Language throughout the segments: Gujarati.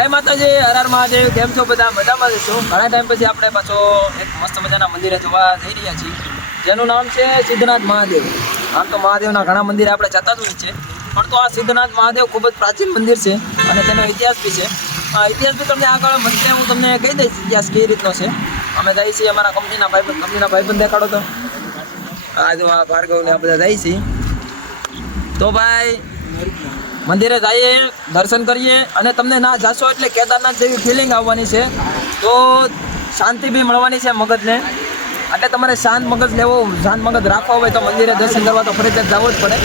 જય માતાજી, હર હર મહાદેવ. કેમ છો બધા? મજામાં છો? ઘણા ટાઈમ પછી આપણે પાછો એક મસ્ત મજાના મંદિરે જોવા જઈ રહ્યા છીએ, જેનું નામ છે સિદ્ધનાથ મહાદેવ. આમ તો મહાદેવના ઘણા મંદિરે આપણે જતા જ હોય છે, પણ તો આ સિદ્ધનાથ મહાદેવ ખૂબ જ પ્રાચીન મંદિર છે અને તેનો ઇતિહાસ બી છે. ઇતિહાસ બી તમને આગળ મંદિરે હું તમને કહી દઈશ ઇતિહાસ કઈ રીતનો છે. અમે જઈએ છીએ અમારા કંપનીના ભાઈબંધ દેખાડો તો આ જો આ ભાર્ગવને આ બધા જઈએ છીએ. તો ભાઈ મંદિરે જઈએ, દર્શન કરીએ અને તમને ના જાશો એટલે કેદારનાથ જેવી ફિલિંગ આવવાની છે. તો શાંતિ બી મળવાની છે મગજને. એટલે તમારે શાંત મગજ લેવો, શાંત મગજ રાખવો હોય તો મંદિરે દર્શન કરવા તો ફરજિયાત જવું જ પડે.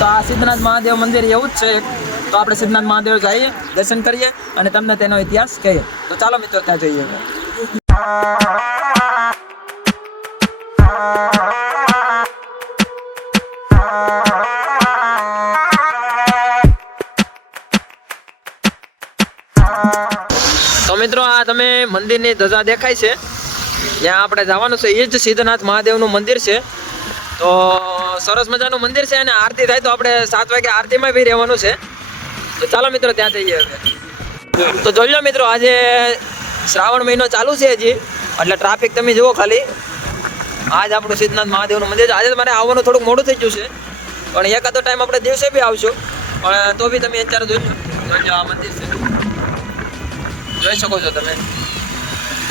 તો આ સિદ્ધનાથ મહાદેવ મંદિર એવું જ છે એક. તો આપણે સિદ્ધનાથ મહાદેવ જઈએ, દર્શન કરીએ અને તમને તેનો ઇતિહાસ કહીએ. તો ચાલો મિત્રો ત્યાં જઈએ. તો મિત્રો આ તમે મંદિરની ધજા દેખાય છે, ત્યાં આપણે જવાનું છે. એ જ સિદ્ધનાથ મહાદેવનું મંદિર છે. તો સરસ મજાનું મંદિર છે અને આરતી થાય તો આપણે 7 વાગે આરતીમાં બી રહેવાનું છે. તો ચાલો મિત્રો ત્યાં જઈએ હવે. તો જોઈ લો મિત્રો, આજે શ્રાવણ મહિનો ચાલુ છે હજી, એટલે ટ્રાફિક તમે જુઓ ખાલી. આજ આપણું સિદ્ધનાથ મહાદેવનું મંદિર છે. આજે તમારે આવવાનું થોડુંક મોડું થઈ ગયું છે, પણ એકાદો ટાઈમ આપણે દિવસે બી આવશું, પણ તો બી તમે અત્યારે જોઈ લો આ મંદિર છે, જોઈ શકો છો તમે.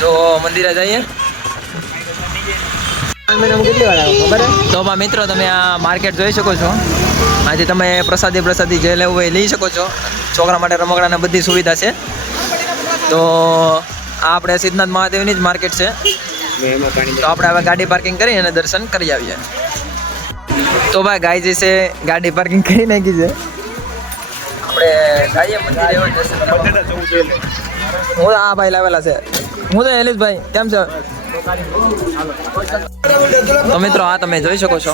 તો મંદિરે જઈએ. તો મિત્રો તમે આ માર્કેટ જોઈ શકો છો. આજે તમે પ્રસાદી જે લેવું હોય લઈ શકો છો. છોકરા માટે રમકડાને બધી સુવિધા છે. તો આ આપણે સિદ્ધનાથ મહાદેવની જ માર્કેટ છે. તો આપણે હવે ગાડી પાર્કિંગ કરી અને દર્શન કરી આવીએ. તો ભાઈ ગાય જે છે ગાડી પાર્કિંગ કરી નાખી છે. આપણે જઈએ મંદિરે દર્શન કરવા. હું આ ભાઈ લાવેલા છે. હું તો એલિસભાઈ, કેમ છે? તો મિત્રો આ તમે જોઈ શકો છો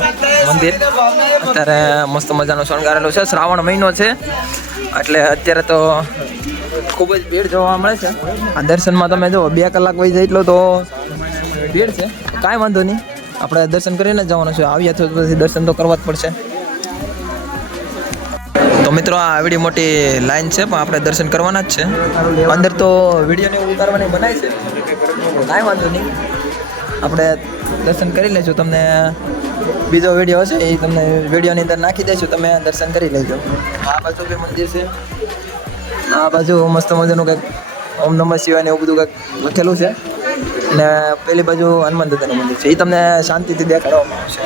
મંદિર અત્યારે મસ્ત મજાનું શણગારેલું છે. શ્રાવણ મહિનો છે એટલે અત્યારે તો ખૂબ જ ભીડ જોવા મળે છે. આ દર્શનમાં તમે જો 2 કલાક વહી જાય એટલો તો ભીડ છે. કાંઈ વાંધો નહીં, આપણે દર્શન કરીને જ જવાનું છે. આવ્યા તો પછી દર્શન તો કરવા જ પડશે. તો મિત્રો આ આવડી મોટી લાઈન છે, પણ આપણે દર્શન કરવાના જ છે. અંદર તો વિડીયોને ઉતારવાની બનાવી છે, કાંઈ વાંધો નહીં, આપણે દર્શન કરી લઈશું. તમને બીજો વિડીયો હશે એ તમને વિડીયોની અંદર નાખી દઈશું, તમે દર્શન કરી લેજો. આ બાજુ બી મંદિર છે, આ બાજુ મસ્ત મજાનું કંઈક ઓમ નમઃ શિવાય ને એવું બધું કંઈક લખેલું છે. અને પેલી બાજુ હનુમાન દાદાનું મંદિર છે, એ તમને શાંતિથી દેખાડવામાં આવશે.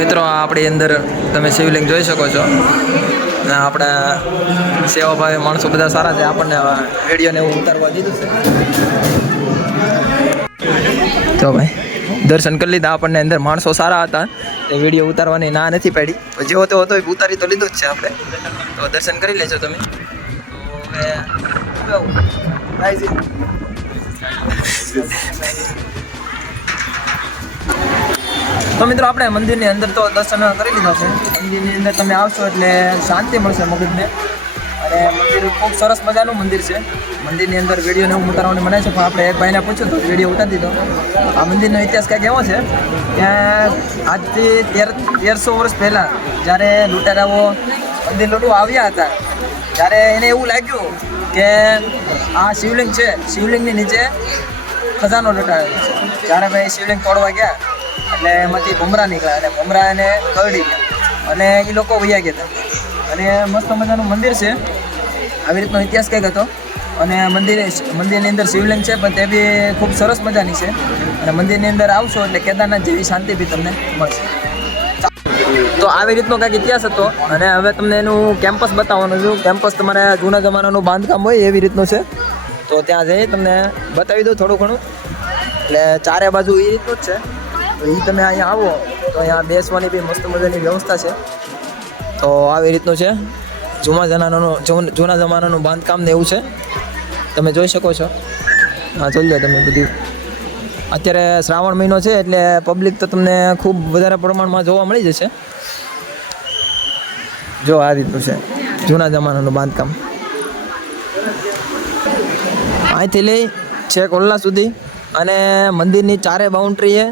મિત્રો આપણી અંદર તમે શિવલિંગ જોઈ શકો છો. આપણા સેવાભાવી માણસો બધા સારા છે, આપણને વિડીયોને એવું ઉતારવા દીધું છે. તો ભાઈ દર્શન કરી લીધા. આપણને અંદર માણસો સારા હતા, એ વિડીયો ઉતારવાની ના નથી પાડી. જેવો તેવો હતો ઉતારી તો લીધો જ છે આપણે. તો દર્શન કરી લેજો તમે. તો મિત્રો આપણે મંદિરની અંદર તો દર્શન કરી લીધા છે. મંદિરની અંદર તમે આવશો એટલે શાંતિ મળશે મગજને. અને મંદિર ખૂબ સરસ મજાનું મંદિર છે. મંદિરની અંદર વિડીયોને એવું ઉતારવાની મને છે, પણ આપણે એક ભાઈને પૂછ્યું તો વિડીયો ઉતારી દીધો. આ મંદિરનો ઇતિહાસ કંઈક એવો છે કે આજથી 1300 વર્ષ પહેલાં જ્યારે લૂંટારાઓ મંદિર લૂંટવા આવ્યા હતા, ત્યારે એને એવું લાગ્યું કે આ શિવલિંગ છે, શિવલિંગની નીચે ખજાનો લૂંટાયેલો છે. જ્યારે ભાઈ શિવલિંગ તોડવા ગયા એટલે એમાંથી ભમરા નીકળ્યા અને ભમરા એને કરડી ગયા અને એ લોકો વયા ગયા હતા. અને મસ્ત મજાનું મંદિર છે. આવી રીતનો ઇતિહાસ કંઈક હતો. અને મંદિરની અંદર શિવલિંગ છે, પણ તે બી ખૂબ સરસ મજાની છે. અને મંદિરની અંદર આવશો એટલે કેદારનાથ જેવી શાંતિ બી તમને મળશે. તો આવી રીતનો કંઈક ઇતિહાસ હતો. અને હવે તમને એનું કેમ્પસ બતાવવાનું છું. કેમ્પસ તમારે જૂના જમાનાનું બાંધકામ હોય એવી રીતનું છે. તો ત્યાં જઈ તમને બતાવી દઉં થોડું ઘણું. એટલે ચારે બાજુ એ રીતનું જ છે. એ તમે અહીંયા આવો તો અહીંયા બેસવાની બી મસ્ત મજાની વ્યવસ્થા છે. તો આવી રીતનું છે. જૂના જમાનાનું બાંધકામ ને એવું છે, તમે જોઈ શકો છો. હા જોઈ લો તમે બધી. અત્યારે શ્રાવણ મહિનો છે એટલે પબ્લિક તો તમને ખૂબ વધારે પ્રમાણમાં જોવા મળી જશે. જો આ રીતનું છે જૂના જમાનાનું બાંધકામ. અહીંથી લઈ છેક ઓલ્લા સુધી અને મંદિરની ચારે બાઉન્ડ્રીએ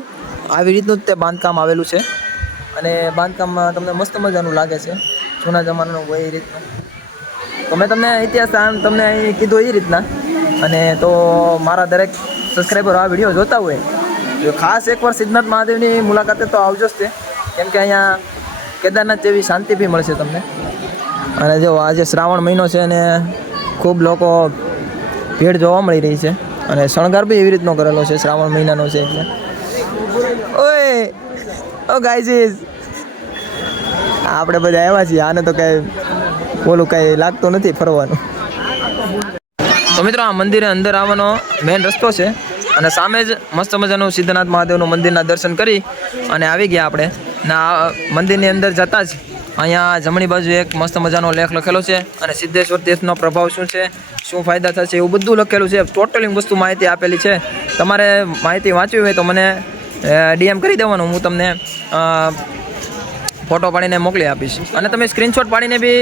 આવી રીતનું જ તે બાંધકામ આવેલું છે. અને બાંધકામમાં તમને મસ્ત મજાનું લાગે છે, જૂના જમાનાનું હોય એ રીતનું. તો મેં તમને ઇતિહાસ તમને અહીં કીધું એ રીતના. અને તો મારા દરેક સબસ્ક્રાઈબર આ વિડીયો જોતા હોય તો ખાસ એકવાર સિદ્ધનાથ મહાદેવની મુલાકાતે તો આવજો જ તે, કેમ કે અહીંયા કેદારનાથ જેવી શાંતિ બી મળશે તમને. અને જો આજે શ્રાવણ મહિનો છે અને ખૂબ લોકો ભીડ જોવા મળી રહી છે, અને શણગાર બી એવી રીતનો કરેલો છે, શ્રાવણ મહિનાનો છે એટલે. ઓય ઓ ગાઈઝ, આપણે બધા આવ્યા છીએ, આને તો કાંઈ બોલું કાંઈ લાગતું નથી ફરવાનું. તો મિત્રો આ મંદિરે અંદર આવવાનો મેઇન રસ્તો છે, અને સામે જ મસ્ત મજાનું સિદ્ધનાથ મહાદેવનું મંદિરના દર્શન કરી અને આવી ગયા આપણે. ને આ મંદિરની અંદર જતાં જ અહીંયા જમણી બાજુ એક મસ્ત મજાનો લેખ લખેલો છે, અને સિદ્ધેશ્વર તીર્થનો પ્રભાવ શું છે, શું ફાયદા થશે, એવું બધું લખેલું છે. ટોટલી વસ્તુ માહિતી આપેલી છે. તમારે માહિતી વાંચવી હોય તો મને DM કરી દેવાનું, હું તમને ફોટો પાડીને મોકલી આપીશ, અને તમે સ્ક્રીનશોટ પાડીને બી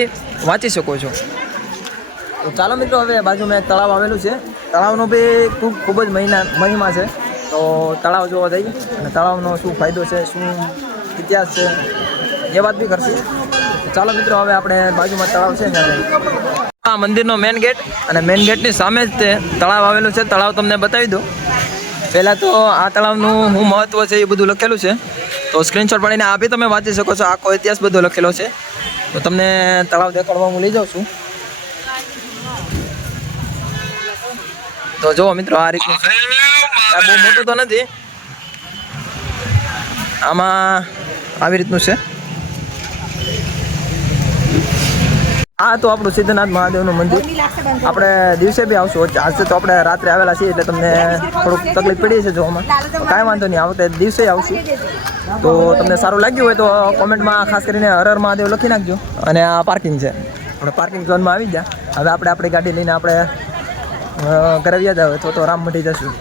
વાંચી શકો છો. તો ચાલો મિત્રો, હવે બાજુમાં એક તળાવ આવેલું છે. તળાવનો બી ખૂબ જ મહિમા છે. તો તળાવ જોવા જઈએ અને તળાવનો શું ફાયદો છે, શું ઇતિહાસ છે, એ વાત બી કરશું. તો ચાલો મિત્રો, હવે આપણે બાજુમાં તળાવ છે ને આ મંદિરનો મેઇન ગેટ, અને મેઇન ગેટની સામે જ તે તળાવ આવેલું છે. તળાવ તમને બતાવી દઉં. પહેલાં તો આ તળાવનું શું મહત્ત્વ છે એ બધું લખેલું છે, તો સ્ક્રીનશોટ પાડીને આ બી તમે વાંચી શકો છો. આખો ઇતિહાસ બધો લખેલો છે. તો તમને તળાવ દેખાડવા હું લઈ જાઉં છું. તો જુઓ મિત્રો, આ રીતનું છે. આ બહુ મોટું તો નથી, આમાં આવી રીતનું છે. આ તો આપણું સિદ્ધનાથ મહાદેવનું મંદિર. આપણે દિવસે બી આવશું, આજે તો આપણે રાત્રે આવેલા છીએ એટલે તમને થોડુંક તકલીફ પડી છે જોવામાં. કાંઈ વાંધો નહીં, આવતે દિવસે આવશું. તો તમને સારું લાગ્યું હોય તો કોમેન્ટમાં ખાસ કરીને હર હર મહાદેવ લખી નાખજો. અને આ પાર્કિંગ છે, આપણે પાર્કિંગ ઝોનમાં આવી ગયા. હવે આપણે આપણી ગાડી લઈને આપણે ઘરે વ્યા જ આવે તો રામ મટી જશું.